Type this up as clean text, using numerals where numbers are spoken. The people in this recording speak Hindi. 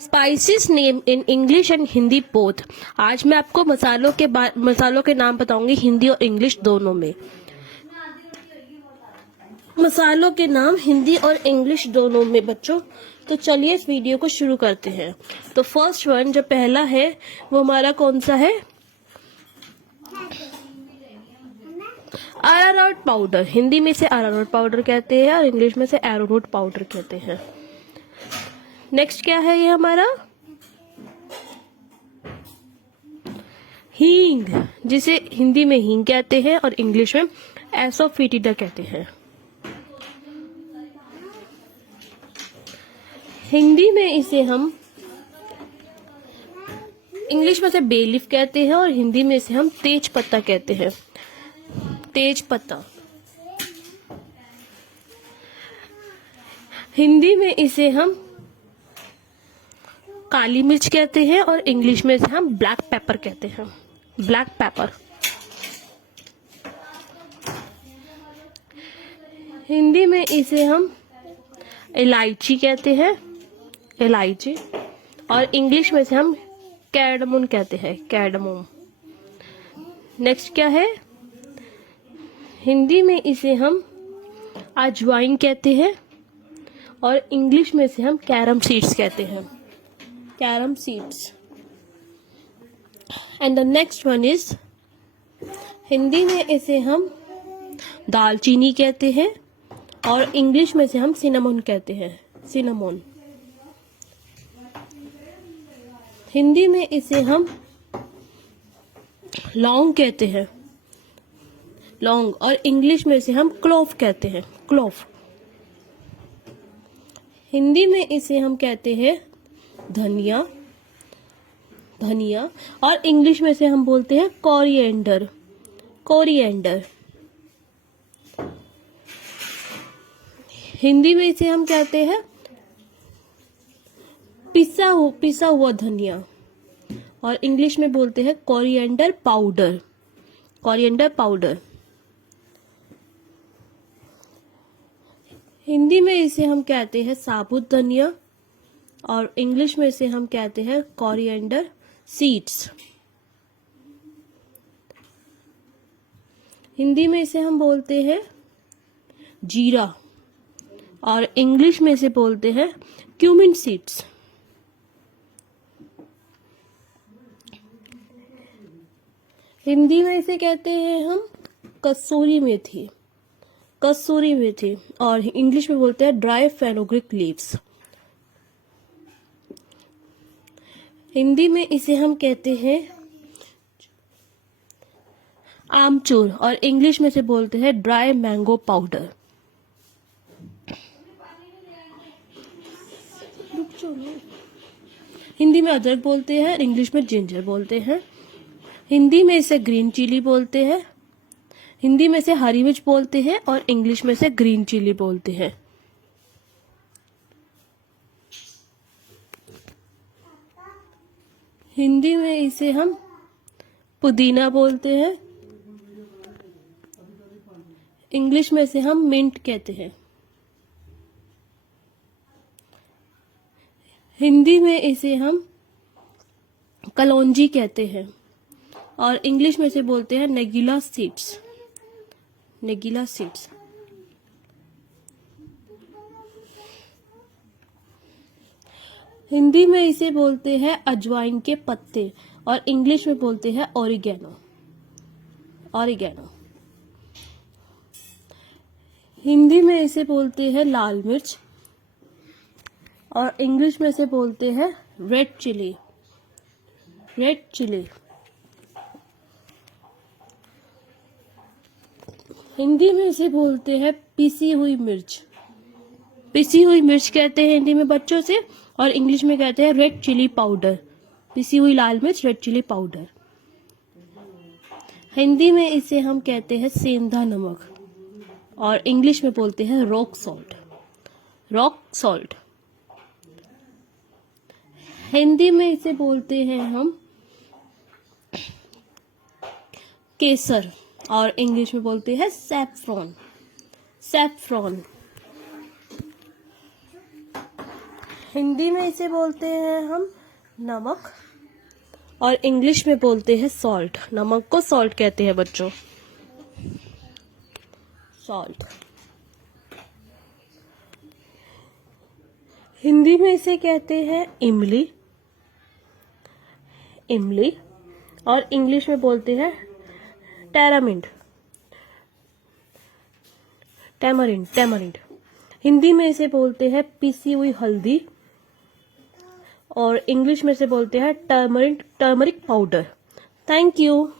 Spices name in English and Hindi both. आज मैं आपको मसालों के नाम बताऊंगी हिंदी और इंग्लिश दोनों में। मसालों के नाम हिंदी और इंग्लिश दोनों में बच्चों। तो चलिए इस वीडियो को शुरू करते हैं। तो फर्स्ट वन जो पहला है वो हमारा कौन सा है? Arrowroot powder. हिंदी में से अरारोट पाउडर कहते हैं और इंग्लिश में से एरोरूट पाउडर कहते हैं। नेक्स्ट क्या है ये हमारा? हींग, जिसे हिंदी में हींग कहते हैं और इंग्लिश में एसोफिटिडा कहते हैं। हिंदी में इसे हम इंग्लिश में से बे लीफ कहते हैं और हिंदी में इसे हम तेज पत्ता कहते हैं। तेज पत्ता। हिंदी में इसे हम काली मिर्च कहते हैं और इंग्लिश में इसे हम ब्लैक पेपर कहते हैं। Black pepper. हिंदी में इसे हम इलायची कहते हैं। इलायची। और इंग्लिश में इसे हम कैडमोन कहते हैं। कैडमोन। नेक्स्ट क्या है? हिंदी में इसे हम अजवाइन कहते हैं और इंग्लिश में इसे हम कैरम सीड्स कहते हैं। Carom seeds. And the next one is, Hindi में इसे हम दालचीनी कहते हैं और इंग्लिश में इसे हम सिनेमन कहते हैं। सिनेमन। हिंदी में इसे हम लौंग कहते हैं। लौंग। और इंग्लिश में इसे हम क्लोव कहते हैं। क्लोव। हिंदी में इसे हम कहते हैं धनिया। धनिया। और इंग्लिश में इसे हम बोलते हैं कोरिएंडर। कोरिएंडर। हिंदी में इसे हम कहते हैं पिसा हुआ धनिया और इंग्लिश में बोलते हैं coriander powder. Coriander powder. Hindi में इसे हम कहते हैं साबुत धनिया और इंग्लिश में इसे हम कहते हैं कोरिएंडर सीड्स। हिंदी में इसे हम बोलते हैं जीरा और इंग्लिश में इसे बोलते हैं क्यूमिन सीड्स। हिंदी में इसे कहते हैं हम कसूरी मेथी। कसूरी मेथी। और इंग्लिश में बोलते हैं ड्राई फेनुग्रीक लीव्स। हिंदी में इसे हम कहते हैं आमचूर और इंग्लिश में इसे बोलते हैं ड्राई मैंगो पाउडर। हिंदी में अदरक बोलते हैं, इंग्लिश में जिंजर बोलते हैं। हिंदी में इसे ग्रीन चिली बोलते हैं। हिंदी में इसे हरी मिर्च बोलते हैं और इंग्लिश में इसे ग्रीन चिली बोलते हैं। हिंदी में इसे हम पुदीना बोलते हैं। इंग्लिश में इसे हम मिंट कहते हैं। हिंदी में इसे हम कलौंजी कहते हैं और इंग्लिश में इसे बोलते हैं नेगुला सीड्स। नेगुला सीड्स। हिंदी में इसे बोलते हैं अजवाइन के पत्ते और इंग्लिश में बोलते हैं ओरिगेनो। ओरिगेनो। हिंदी में इसे बोलते हैं लाल मिर्च और इंग्लिश में इसे बोलते हैं red chilli. Red chilli. Hindi में इसे बोलते हैं पिसी हुई मिर्च। पिसी हुई मिर्च कहते हैं हिंदी में बच्चों से और इंग्लिश में कहते हैं रेड चिली पाउडर। पिसी हुई लाल मिर्च, रेड चिली पाउडर। हिंदी में इसे हम कहते हैं सेंधा नमक और इंग्लिश में बोलते हैं rock salt. Rock salt. Hindi में इसे बोलते हैं हम केसर और इंग्लिश में बोलते हैं सैफरॉन। सैफरॉन। हिंदी में इसे बोलते हैं हम नमक, और इंग्लिश में बोलते हैं सॉल्ट। नमक को सॉल्ट कहते हैं बच्चों, सॉल्ट। हिंदी में इसे कहते हैं इमली, इमली, और इंग्लिश में बोलते हैं टैरामिंड, टैमरिंड, टैमरिंड। हिंदी में इसे बोलते हैं पीसी हुई हल्दी, और इंग्लिश में इसे बोलते हैं टर्मरिक पाउडर। Thank you.